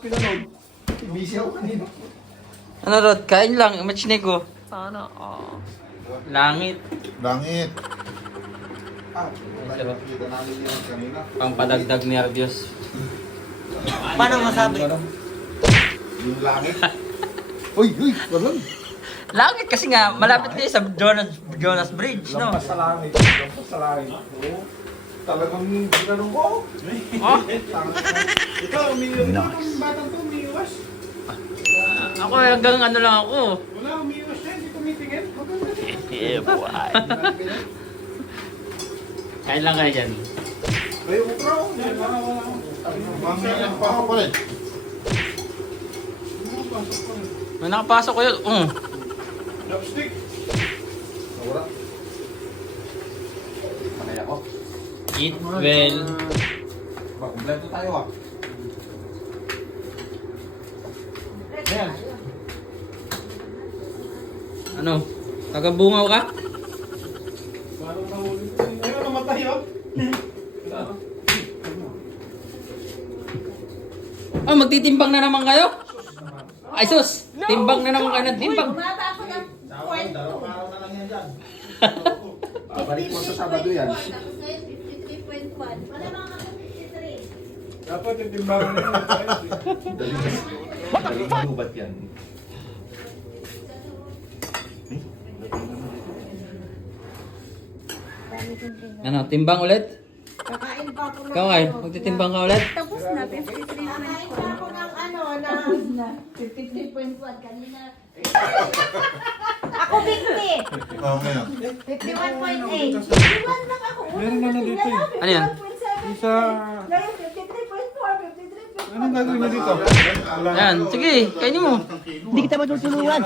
Ano Rod? Kain lang. Imagine ko. Sana. Oh. Langit. Langit. Ang padagdag ni Arbios. Paano masabi? Yung langit. Uy, uy, walang. Langit kasi nga, malapit niya sa Jonas, Jonas Bridge, no? Lampas sa langit. Lampas sa langit talagang hindi na nung buo. Ikaw, umiwas. Ikaw, batang to, umiwas. Ako, hanggang ano lang ako. Wala, umiwas yan. Hindi tumitingin. Hehehe, buhay. Kain lang kayo dyan. Kayo, upro. Wala, wala. Pasok pa rin. Pasok pa rin. Nakapasok ko yun. Chopstick. it well. Pakumpleto tayo ah. Ano? Nagabungaw ka? Parang nahuli ko eh. Ayun, namatay oh. Ah, magtitimbang na naman kayo? Ay sus, timbang na naman kayo ng na, timbang. Matapos ang kwento. Dalawang araw na lang yan dyan. Balik mo yan. Dapat yung timbangan ng Chelsea. What the fuck? Ubat yan. Ano, Kaya... timbang ulit? kau pa ako. Kakain, okay. magtitimbang ka ulit. aku na, 53.4. Kakain pa ako ng ano, na 53.1 kanina. ako 53.4 kanina. Ako 50. Ano yan? anong gagawin niyo dito? Ayan, sige, kain mo. Hindi kita matutulungan.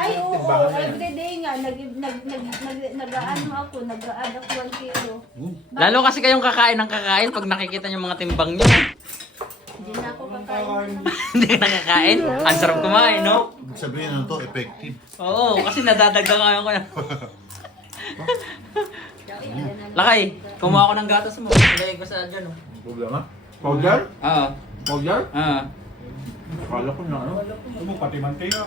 Ay, oo, oo. Everyday nga, nag-aano nag, nag, nag, ako, nag-aano ako ang kilo. Lalo kasi kayong kakain ng kakain pag nakikita niyo mga timbang niyo. Hindi oh, na ako kakain. Hindi na kakain? Ang sarap kumain, no? Sabihin nyo to, effective. Oo, kasi nadadagdag ako yan. Lakay, kumuha ako ng gatas mo. Lagay ko sa dyan. No? Problema? Powder? Oo. Uh. Powder? Oo. Uh. Kala ko na. Kala ko na. Pati mantega.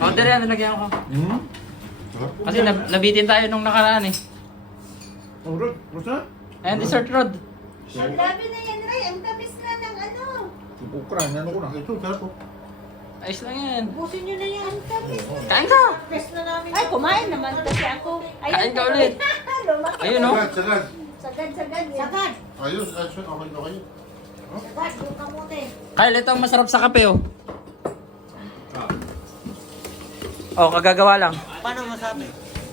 Powder yan. Nalagyan ko. Hmm? Kasi nab nabitin tayo nung nakaraan eh. Oh, Rod. What's that? Ayan, dessert Rod. Ang dami na yan, Ray. Ang tamis na ng ano. Ukraine, ano ko na. Ito, kaya po. Ayos lang yan. Busin nyo na yan. Ang tamis Kain ka! Best na namin. Ay, pa. kumain naman. Kasi ako. Ayun, Kain ka ulit. ka Ayun, no? Sagad, sagad. Sagad, yan. sagad. Sagad. Ayos, action, okay, okay. Huh? Kaya ito ang masarap sa kape oh. Ah. Oh, kagagawa lang. Ay, paano masabi?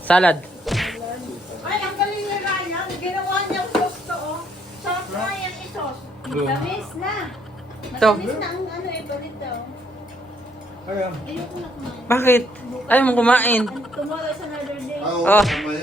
Salad. Salad. Ay, ang galing ni Ryan. Ginawa niya ang sauce oh. Sarap na yan yung sauce. Matamis na. Matamis na ang ano iba nito. Ayaw. Ayaw ko kumain. Bakit? Ayaw mo kumain. Tumulo sa another day. Oh. oh.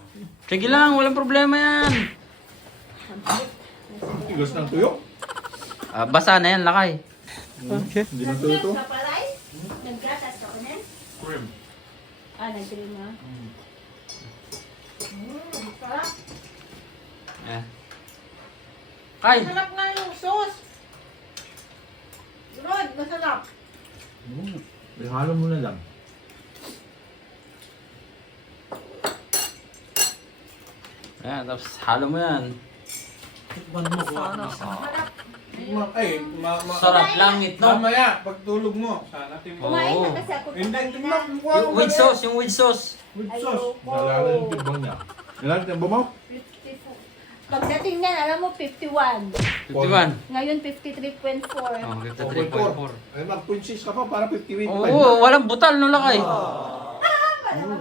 Sige lang, walang problema yan. Igos ng tuyo? Uh, basa na yan, lakay. Okay. Hindi okay. na Ah, nag-cream na. Mm. Mm, masarap. Eh. Kain. Masarap nga yung sauce. Rod, masarap. Mm. Ihalo mo na lang. Ayan, yeah, tapos halo mo yan. mo ko. Sana, ma, ma, sarap langit, no? Mamaya, pagtulog mo. Sana, tikman mo. Kumain na kasi Hindi, tikman mo. With sauce, yung with sauce. With sauce. Nalala yung tibang niya. Nalala yung tibang mo? Pagdating niyan, alam mo, 51. 51? Oh. Ngayon, 53.4. Oh, 53.4. Ay, oh, mag-punches ka pa para 51. Oo, walang butal, no, lakay. Oo. Wow.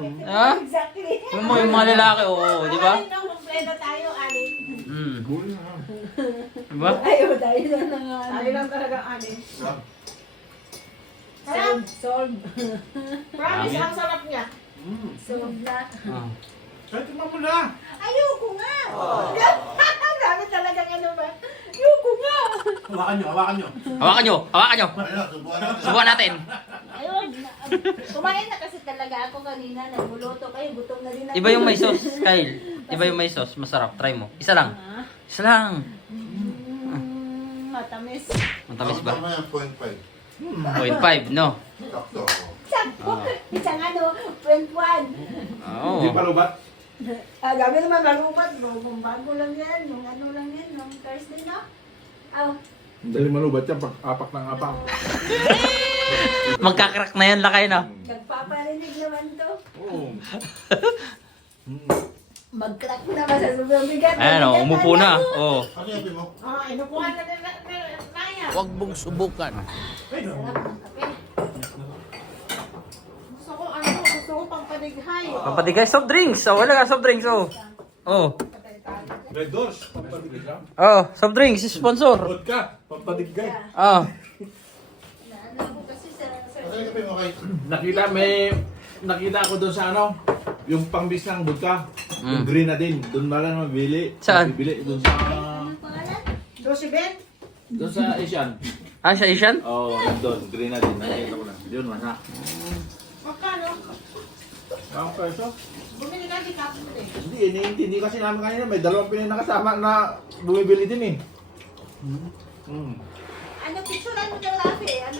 Ha? Exactly. Yung yung mga lalaki, oo, oh, di ba? Kompleto tayo, Alin. Hmm. Di ba? Ayaw tayo na Ayo Alin. Alin lang talaga, Alin. Solve. Solve. Promise, ang sarap niya. Solve na. Ay, tumama Ayo na. Ayoko nga. Oh. Dami talaga nga naman. Ayoko nga. Hawakan nyo, hawakan nyo. Hawakan nyo, hawakan nyo. Subukan natin. natin. Kumain na kasi talaga ako kanina. Nagmuloto kayo. Gutom na din ako. Iba yung may sauce, Kyle. Iba yung may sauce. Masarap. Try mo. Isa lang. Uh -huh. Isa lang. Mm -hmm. Matamis. Matamis. Matamis ba? Matamis ba? 0.5. Hmm. 0.5, no? Sakto. Sakto. oh. oh. uh. Isa nga, no? 0.1. Oh. Di pa lumat? Ah, gabi naman malumat, no? Kung bago lang yan, yung ano lang yan, yung Thursday, no? Thursday, na. Oh. Hindi malubat yan, apak ng apak. Magkakrak na yan, lakay na. Nagpaparinig naman to. Oh. Magkrak na ba sa sumubigat? Ayan o, umupo na. na, na. na. Oo. Oh. Inupuan na, na na na na na Huwag mong subukan. Sarap, okay. Gusto ko ano, gusto ko pampadighay. Ah. Pampadighay, soft drinks. Oh, wala ka, soft drinks. Oo. Oh. Red Doors, pampadigay. Oh, oh soft drinks, sponsor. Vodka, pampadigay. Oh. Nakita, may... Nakita ko doon sa ano, yung pambis ng budka. Mm. Yung grenadine. Doon ba lang mabili? Saan? Mabili doon sa... Uh, doon si Ben? Doon sa Asian. ah, sa Asian? oh, yeah. doon. Grenadine. Yeah. Nakita ko lang. Na. Doon, wala. Magkano? Okay, Ang okay, peso? Bumili ka, di kapit Hindi, hindi, hindi kasi namin kanina. May dalawang pinin na kasama na bumibili din eh. Mm. Ano picture ano daw lang eh? Ano?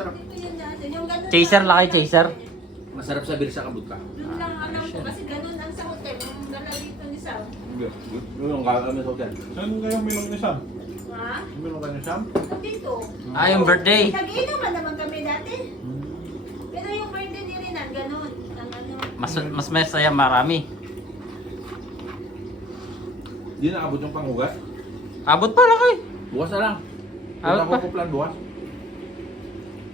Yung na, yung chaser lah, chaser. Masarap sa beer sa kabut ka. Doon lang ah, alam, ganun ang sa hotel. Ang dala dito ni milong ni Milong ka ni Sam? Dito. Ah, yung ng dito. Oh, Ay, birthday. Nag-inuman kami dati. Pero yung birthday ni Rinan, ganun. Ngayon. Mas mas may saya marami. Di na abot yung panghugas? Abot pa lang kay. Bukas na lang.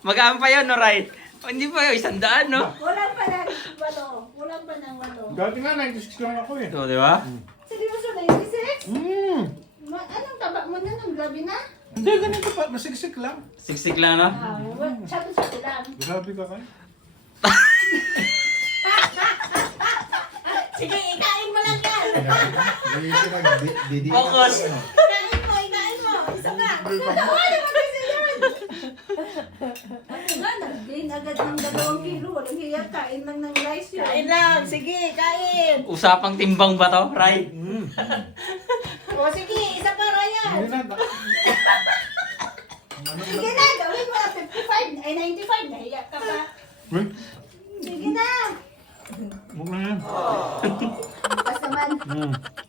Mag-aampay yun, no, right? Hindi pa yung isang daan, no? Wala pa na walo. Wala pa na walo. Dati nga, 96 lang ako eh. So, di ba? Sige mo sa 96? Mmm! Anong tabak mo na nung grabe na? Hindi, ganun ka pa. Masiksik lang. Siksik lang, no? Oo. sabi lang. Grabe ka kayo. Sige, ikain mo lang yan! Focus! Ikain mo, ikain mo! Isa ka! Ang dawa, di ba? ano nga, agad ng dalawang kilo. Walang hiya, kain lang ng rice kain, kain lang, sige, kain! Usapang timbang ba to, Rai? mm. o sige, isa pa, Rai yan! sige na, gawin mo na 55, ay 95, nahiya ka pa. Sige na! Huwag okay, well, ka na yan. Okay. Oh. Basta man. Mm.